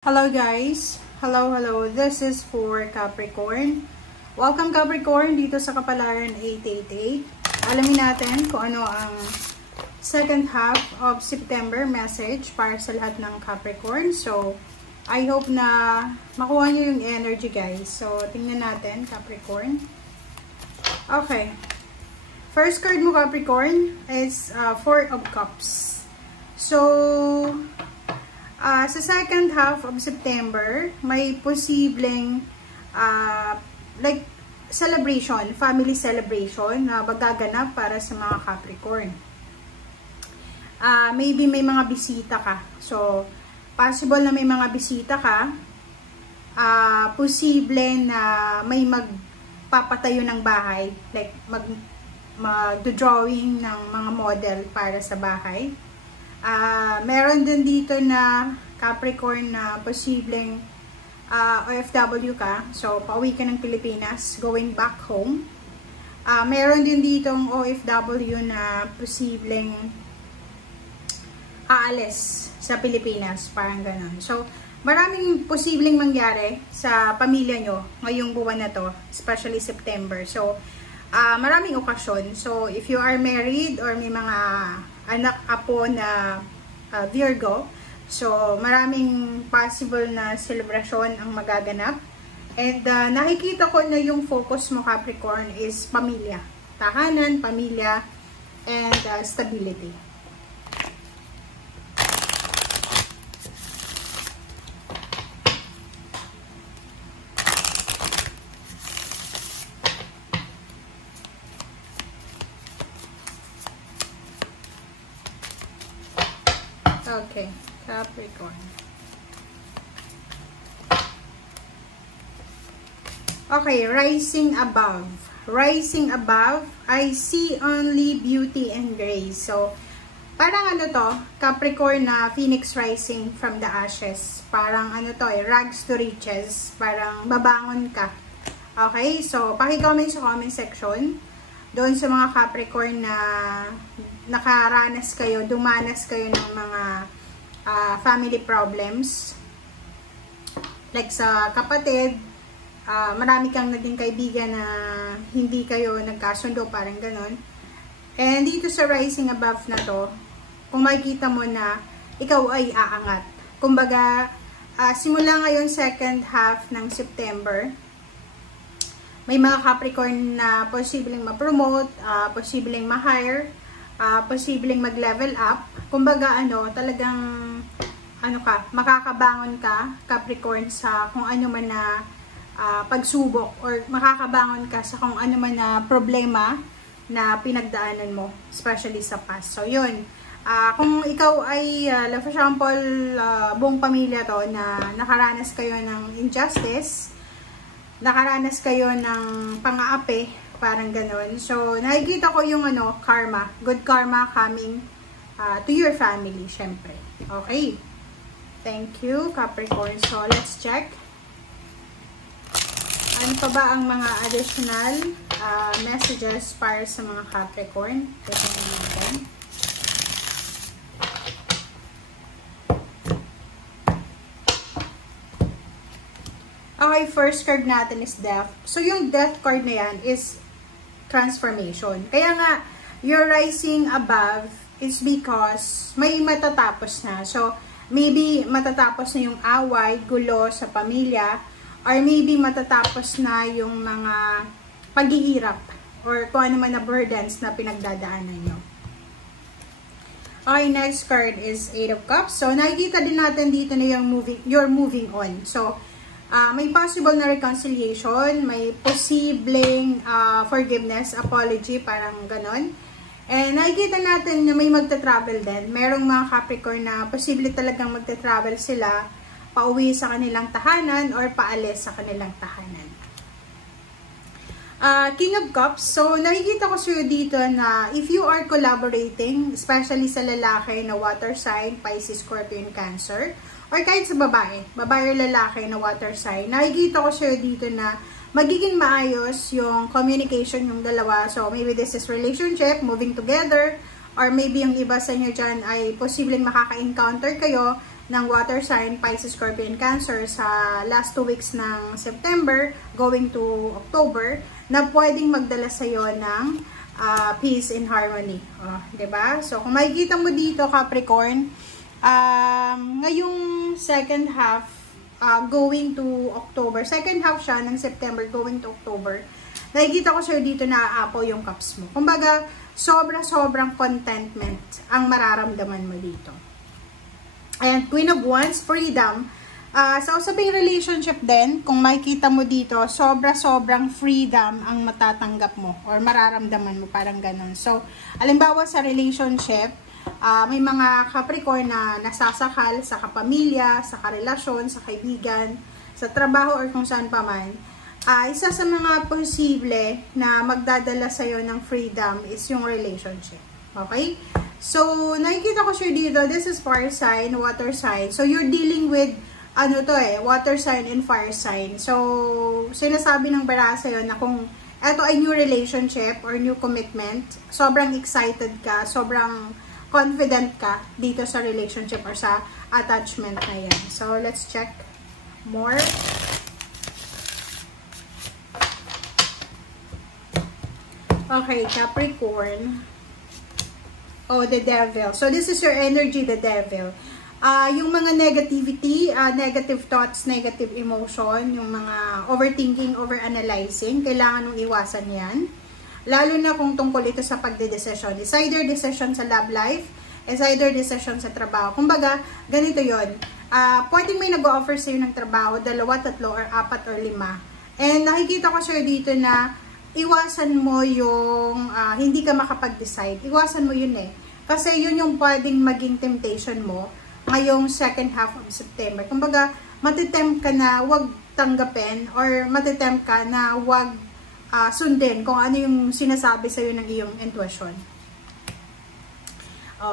Hello guys! Hello! This is for Capricorn. Welcome Capricorn dito sa Kapalaran 888. Alamin natin kung ano ang second half of September message para sa lahat ng Capricorn. So, I hope na makuha nyo yung energy guys. So, tingnan natin Capricorn. Okay. First card mo Capricorn is Four of Cups. So, sa second half of September, may posibleng like celebration, family celebration na magaganap para sa mga Capricorn. Maybe may mga bisita ka. So, possible na may mga bisita ka. Posible na may magpapatayo ng bahay. Like, mag-drawing ng mga model para sa bahay. Meron din dito na Capricorn na posibleng OFW ka. So, pauwi ka ng Pilipinas, going back home. Meron din ditong OFW na posibleng aalis sa Pilipinas. Parang ganun. So, maraming posibleng mangyari sa pamilya nyo ngayong buwan na to, especially September. So, maraming okasyon. So, if you are married or may mga anak apo na Virgo, so maraming possible na celebration ang magaganap. And nakikita ko na yung focus mo Capricorn is pamilya, tahanan, pamilya, and stability. Okay, Capricorn. Okay, rising above. Rising above, I see only beauty and grace. So, parang ano to, Capricorn na Phoenix rising from the ashes. Parang ano to rags to riches. Parang babangon ka. Okay, so paki-comment sa comment section. Doon sa mga Capricorn na nakaranas kayo, dumanas kayo ng mga family problems. Like sa kapatid, marami kang naging kaibigan na hindi kayo nagkasundo, parang ganon. And dito sa rising above na to, kung makikita mo na ikaw ay aangat. Kumbaga, simula ngayon second half ng September, may mga Capricorn na posibleng ma-promote, posibleng ma-hire, posibleng mag-level up. Kumbaga, talagang, makakabangon ka, Capricorn, sa kung ano man na pagsubok, or makakabangon ka sa kung ano man na problema na pinagdaanan mo, especially sa past. So, yun. Kung ikaw ay, for example, buong pamilya to, na nakaranas kayo ng injustice, nakaranas kayo ng pang-aapi, parang ganon. So, nakikita ko yung karma, good karma coming to your family, syempre. Okay. Thank you, Capricorn. So, let's check. Ano pa ba ang mga additional messages para sa mga Capricorn? Tignan natin. Okay, first card natin is Death. So, yung Death card na yan is transformation. Kaya nga, your rising above is because may matatapos na. So, maybe matatapos na yung away, gulo sa pamilya, or maybe matatapos na yung mga paghihirap, or kung ano man na burdens na pinagdadaanan nyo. Okay, next card is Eight of Cups. So, nakikita din natin dito na you're moving on. So, may possible na reconciliation, may posibleng forgiveness, apology, parang ganon. And nakikita natin na may magta-travel din. Merong mga Capricorn na posible talagang magta-travel sila pauwi sa kanilang tahanan or paalis sa kanilang tahanan. King of Cups. So, nakikita ko sa'yo dito na if you are collaborating, especially sa lalaki na water sign, Pisces, Scorpion, Cancer, or kahit sa babae or lalaki na water sign, nakikita ko sa'yo dito na magiging maayos yung communication yung dalawa. So, maybe this is relationship, moving together, or maybe yung iba sa inyo dyan ay posibleng makaka-encounter kayo ng water sign, Pisces, Scorpio, and Cancer sa last 2 weeks ng September going to October na pwedeng magdala sa'yo ng peace and harmony. Diba? So, kung makikita mo dito, Capricorn, ngayong second half going to October, second half siya ng September going to October, nakikita ko sa'yo dito na aapaw yung cups mo. Kumbaga, sobrang contentment ang mararamdaman mo dito. Ayan, Queen of Wands, freedom. Sa usaping relationship din, kung makikita mo dito, sobrang freedom ang matatanggap mo or mararamdaman mo, parang ganun. So, alimbawa sa relationship, may mga Capricorn na nasasakal sa kapamilya, sa karelasyon, sa kaibigan, sa trabaho or kung saan pa man. Isa sa mga posible na magdadala sa'yo ng freedom is yung relationship. Okay? So, nakikita ko siya dito, this is fire sign, water sign. So, you're dealing with, water sign and fire sign. So, sinasabi ng bara sa'yo na kung ito ay new relationship or new commitment, sobrang excited ka, sobrang confident ka dito sa relationship or sa attachment na yan. So, let's check more. Okay, Capricorn. Oh, the devil. So, this is your energy, the devil. Yung mga negativity, negative thoughts, negative emotion, yung mga overthinking, overanalyzing, kailangan mong iwasan yan. Lalo na kung tungkol ito sa pagdedesisyon. Is either decision sa love life, is either decision sa trabaho. Kumbaga, ganito yon. Pwedeng may nag-offer sa'yo ng trabaho, 2, 3, or 4, or 5. And nakikita ko sa'yo dito na iwasan mo yung hindi ka makapag-decide. Iwasan mo yun eh. Kasi yun yung pwedeng maging temptation mo ngayong second half of September. Kumbaga, matitempt ka na wag tanggapin or matitempt ka na wag sundin kung ano yung sinasabi sa'yo ng iyong intuition.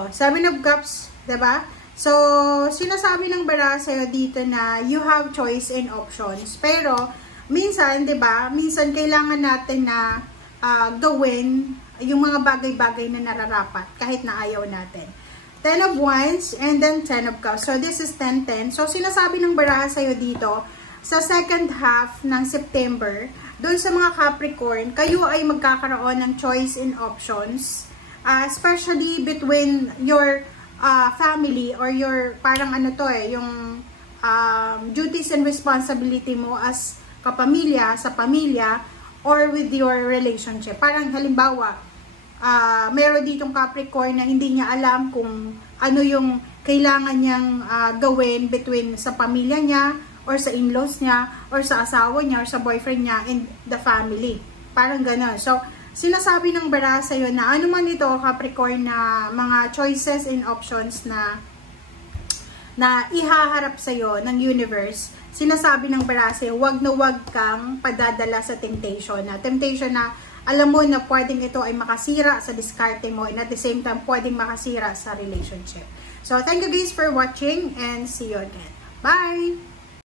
Seven of Cups, diba? So, sinasabi ng bara sa'yo dito na you have choice and options. Pero, minsan, diba? Minsan, kailangan natin na gawin yung mga bagay-bagay na nararapat kahit na ayaw natin. 10 of Wands and then 10 of Cups. So, this is 10-10. So, sinasabi ng baraha sa'yo dito, sa second half ng September, doon sa mga Capricorn, kayo ay magkakaroon ng choice and options, especially between your family or your, parang yung duties and responsibility mo as kapamilya, sa pamilya, or with your relationship. Parang halimbawa, meron ditong Capricorn na hindi niya alam kung ano yung kailangan niyang gawin between sa pamilya niya, or sa in-laws niya, or sa asawa niya, or sa boyfriend niya, and the family. Parang gano'n. So, sinasabi ng bara sa'yo na ano man ito, Capricorn, na mga choices and options na ihaharap sa'yo ng universe, sinasabi ng bara sa'yo, wag na wag kang padadala sa temptation na alam mo na pwedeng ito ay makasira sa diskarte mo and at the same time pwedeng makasira sa relationship. So, thank you guys for watching and see you again. Bye!